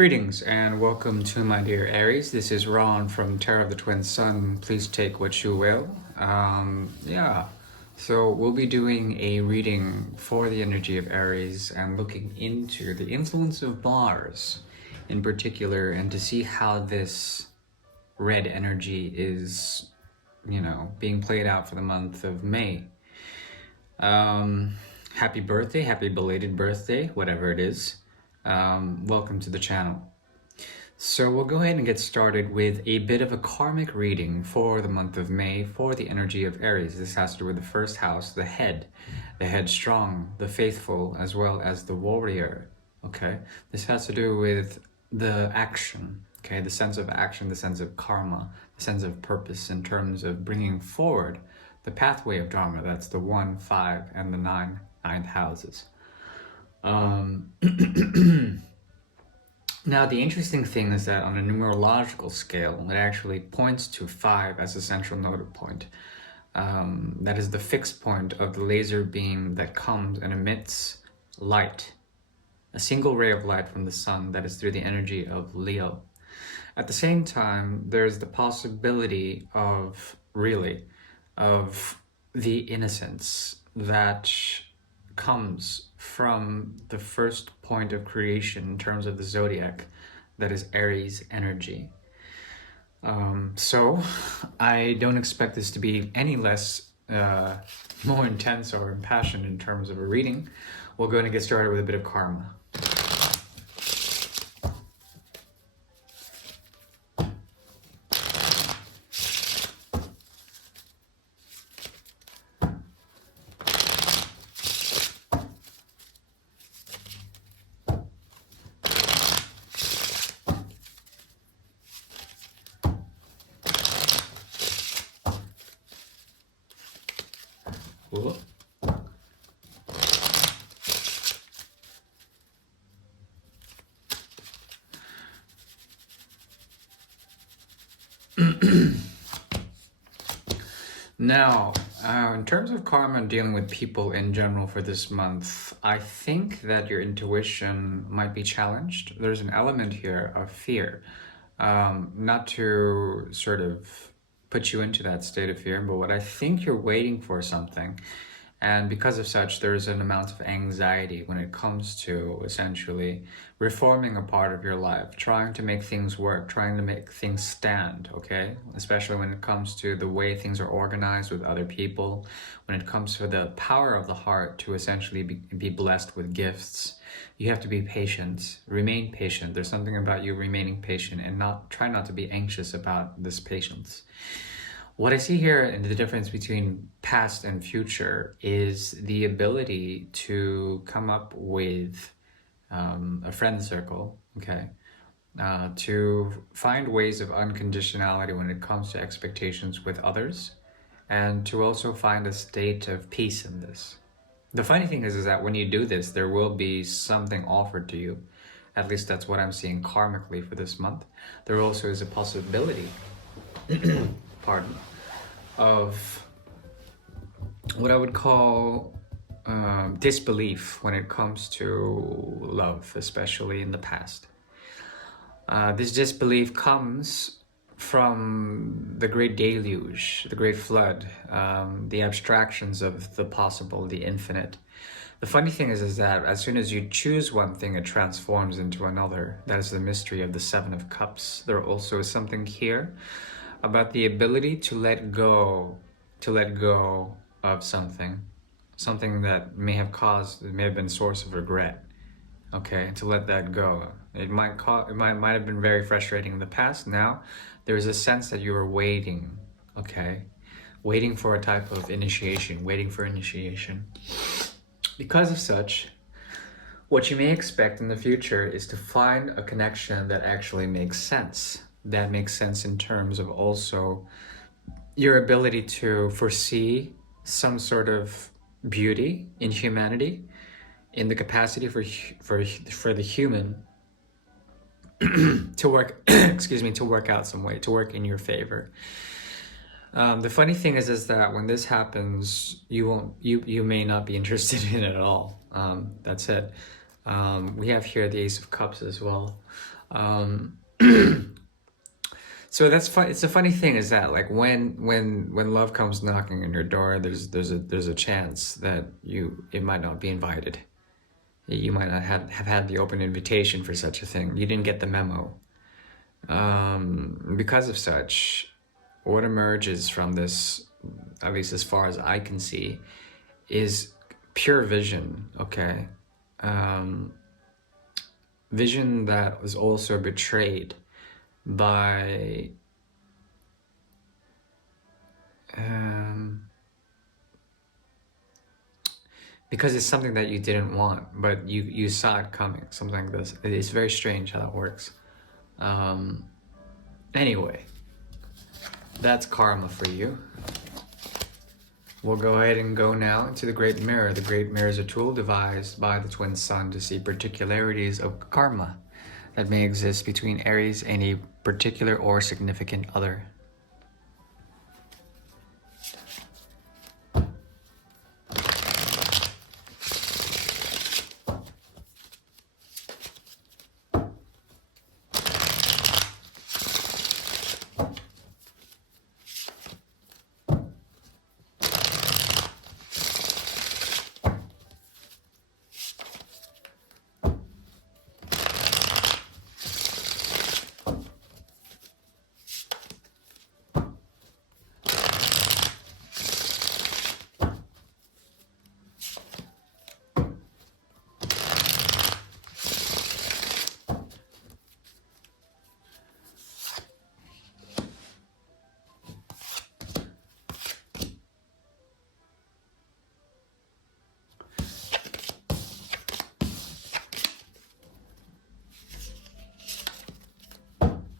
Greetings and welcome to my dear Aries. This is Ron from Tarot of the Twin Sun. Please take what you will. So we'll be doing a reading for the energy of Aries and looking into the influence of Mars in particular, and to see how this red energy is, being played out for the month of May. Happy birthday, happy belated birthday, whatever it is. Welcome to the channel. So we'll go ahead and get started with a bit of a karmic reading for the month of May for the energy of Aries. This has to do with the first house, the headstrong, the faithful, as well as the warrior. Okay, this has to do with the action, okay, the sense of action, the sense of karma, the sense of purpose in terms of bringing forward the pathway of Dharma. That's the 1, 5, and the ninth houses. Now, the interesting thing is that on a numerological scale, it actually points to 5 as a central nodal point. That is the fixed point of the laser beam that comes and emits light, a single ray of light from the sun that is through the energy of Leo. At the same time, there's the possibility of the innocence that comes from the first point of creation in terms of the zodiac, that is Aries energy. So I don't expect this to be any less more intense or impassioned in terms of a reading. We'll go and get started with a bit of karma. Cool. Now, in terms of karma and dealing with people in general for this month, I think that your intuition might be challenged. There's an element here of fear. Not to sort of put you into that state of fear, but what I think you're waiting for something. And because of such, there's an amount of anxiety when it comes to essentially reforming a part of your life, trying to make things work, trying to make things stand, okay? Especially when it comes to the way things are organized with other people, when it comes to the power of the heart to essentially be blessed with gifts. You have to be patient, remain patient. There's something about you remaining patient and try not to be anxious about this patience. What I see here in the difference between past and future is the ability to come up with a friend circle, okay? To find ways of unconditionality when it comes to expectations with others, and to also find a state of peace in this. The funny thing is that when you do this, there will be something offered to you. At least that's what I'm seeing karmically for this month. There also is a possibility, pardon, of what I would call disbelief when it comes to love, especially in the past. This disbelief comes from the great deluge, the great flood, the abstractions of the possible, the infinite. The funny thing is that as soon as you choose one thing, it transforms into another. That is the mystery of the 7 of Cups. There also is something here about the ability to let go of something that may have been a source of regret. Okay, to let that go. It might have been very frustrating in the past. Now there's a sense that you are waiting, okay? Waiting for a type of initiation, Because of such, what you may expect in the future is to find a connection that actually makes sense. That makes sense in terms of also your ability to foresee some sort of beauty in humanity, in the capacity for the human to work, to work out some way, to work in your favor. The funny thing is that when this happens, you may not be interested in it at all. That's it. We have here the Ace of Cups as well. Um, so that's fun. It's a funny thing is that like when love comes knocking on your door, there's a chance that it might not be invited. You might not have had the open invitation for such a thing. You didn't get the memo. Because of such, what emerges from this, at least as far as I can see, is pure vision. Okay, vision that was also betrayed by because it's something that you didn't want, but you saw it coming. Something like this. It's very strange how that works. Anyway, that's karma for you. We'll go ahead and go now into the Great Mirror. The Great Mirror is a tool devised by the twin sun to see particularities of karma that may exist between Aries and a particular or significant other.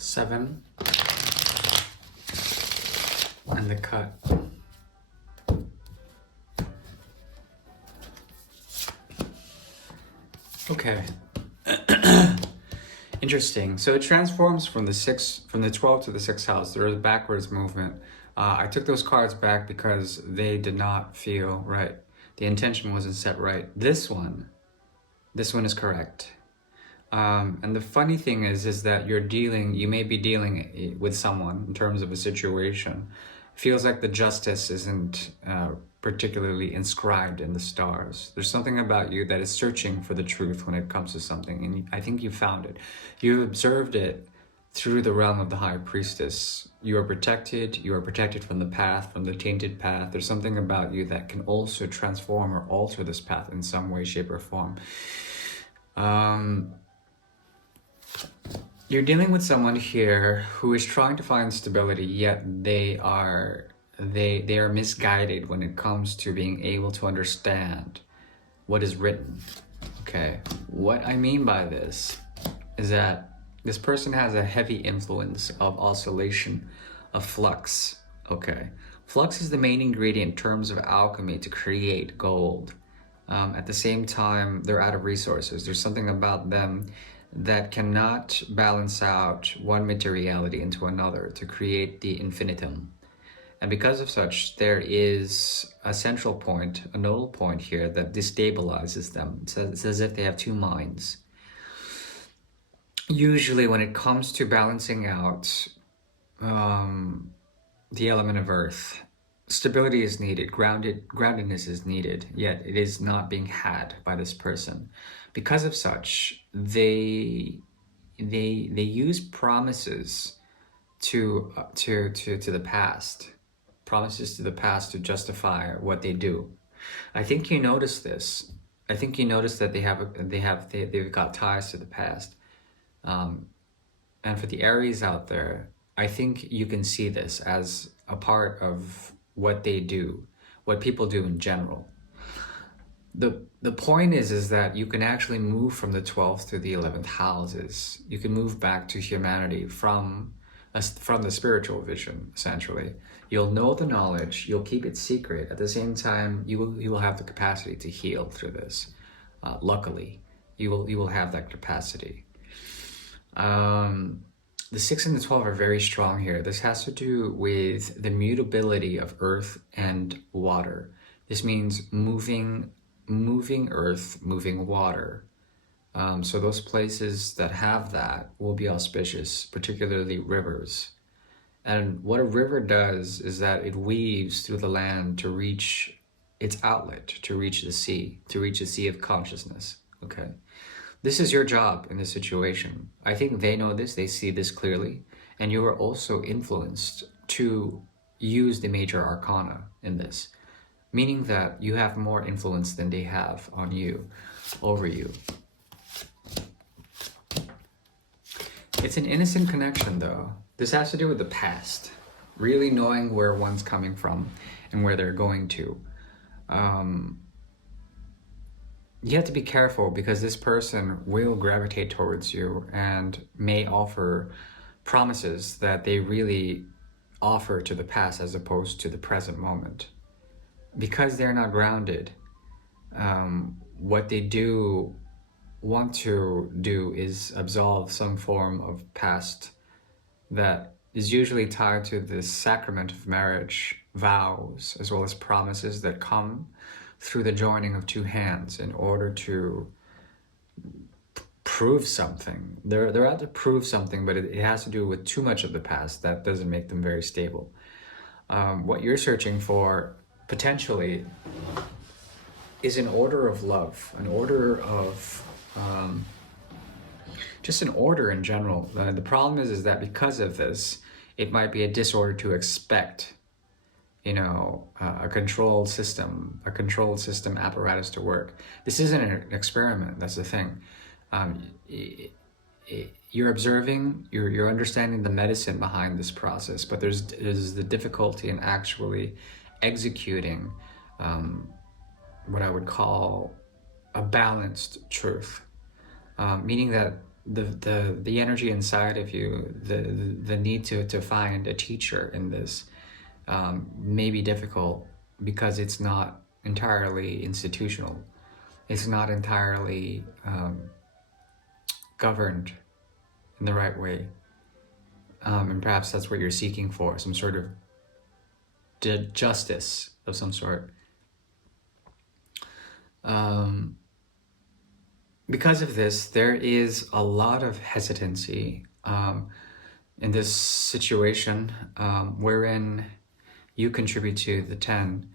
Seven and the cut. Okay. Interesting. So it transforms from the 12th to the 6th house. There is a backwards movement. I took those cards back because they did not feel right. The intention wasn't set right. This one is correct. And the funny thing is that you may be dealing with someone in terms of a situation. It feels like the justice isn't particularly inscribed in the stars. There's something about you that is searching for the truth when it comes to something, and I think you found it. You observed it through the realm of the High Priestess. You are protected from the path, from the tainted path. There's something about you that can also transform or alter this path in some way, shape, or form. You're dealing with someone here who is trying to find stability, yet they are misguided when it comes to being able to understand what is written. Okay, what I mean by this is that this person has a heavy influence of oscillation, of flux. Okay, flux is the main ingredient in terms of alchemy to create gold. At the same time, they're out of resources. There's something about them that cannot balance out one materiality into another to create the infinitum. And because of such, there is a central point, a nodal point here that destabilizes them. It's as if they have two minds. Usually when it comes to balancing out the element of earth, stability is needed, groundedness is needed, yet it is not being had by this person. Because of such, they use promises to the past, promises to the past to justify what they do. I think you notice this. I think you notice that they've got ties to the past. And for the Aries out there, I think you can see this as a part of what they do, what people do in general. The point is that you can actually move from the 12th to the 11th houses. You can move back to humanity from the spiritual vision, essentially. You'll know the knowledge, you'll keep it secret. At the same time, you will have the capacity to heal through this. Luckily, you will have that capacity. The 6 and the 12 are very strong here. This has to do with the mutability of earth and water. This means moving earth, moving water. So those places that have that will be auspicious, particularly rivers. And what a river does is that it weaves through the land to reach its outlet, to reach the sea of consciousness. Okay. This is your job in this situation. I think they know this, they see this clearly, and you are also influenced to use the major arcana in this, meaning that you have more influence than they have on you, over you. It's an innocent connection though. This has to do with the past, really knowing where one's coming from and where they're going to. You have to be careful because this person will gravitate towards you and may offer promises that they really offer to the past as opposed to the present moment. Because they're not grounded, what they do want to do is absolve some form of past that is usually tied to the sacrament of marriage, vows, as well as promises that come through the joining of two hands in order to prove something. They're out to prove something, but it has to do with too much of the past. That doesn't make them very stable. What you're searching for, potentially, is an order of love, an order of just an order in general. The problem is that because of this, it might be a disorder to expect, a controlled system apparatus to work. This isn't an experiment. That's the thing. You're observing, you're understanding the medicine behind this process, but there's the difficulty in actually executing what I would call a balanced truth, meaning that the energy inside of you, the need to find a teacher in this may be difficult because it's not entirely institutional. It's not entirely governed in the right way. And perhaps that's what you're seeking for, some sort of justice of some sort. Because of this, there is a lot of hesitancy in this situation wherein you contribute to the 10.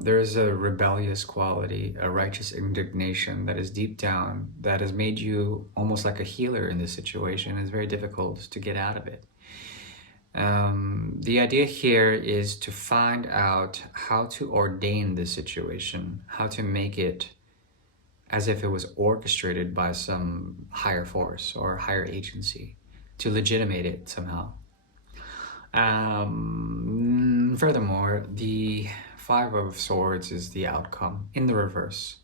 There is a rebellious quality, a righteous indignation that is deep down, that has made you almost like a healer in this situation. It's very difficult to get out of it. The idea here is to find out how to ordain this situation, how to make it as if it was orchestrated by some higher force or higher agency, to legitimate it somehow. Furthermore, the 5 of Swords is the outcome in the reverse.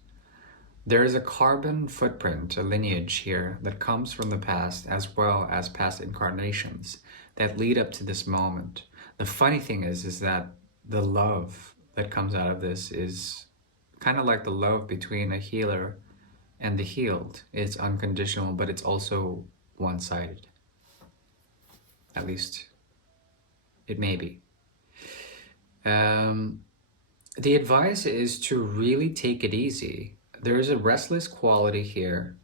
There is a carbon footprint, a lineage here that comes from the past as well as past incarnations that lead up to this moment. The funny thing is that the love that comes out of this is kind of like the love between a healer and the healed. It's unconditional, but it's also one-sided. At least it may be. The advice is to really take it easy. There is a restless quality here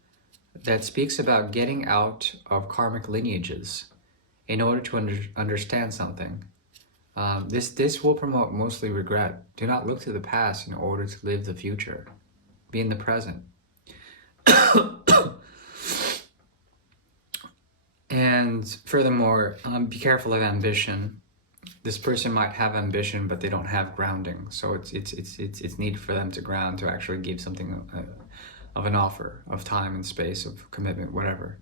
that speaks about getting out of karmic lineages in order to understand something. This will promote mostly regret. Do not look to the past in order to live the future. Be in the present. And furthermore, be careful of ambition. This person might have ambition, but they don't have grounding. So it's needed for them to ground, to actually give something of an offer of time and space, of commitment, whatever.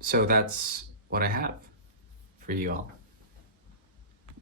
So that's what I have for you all.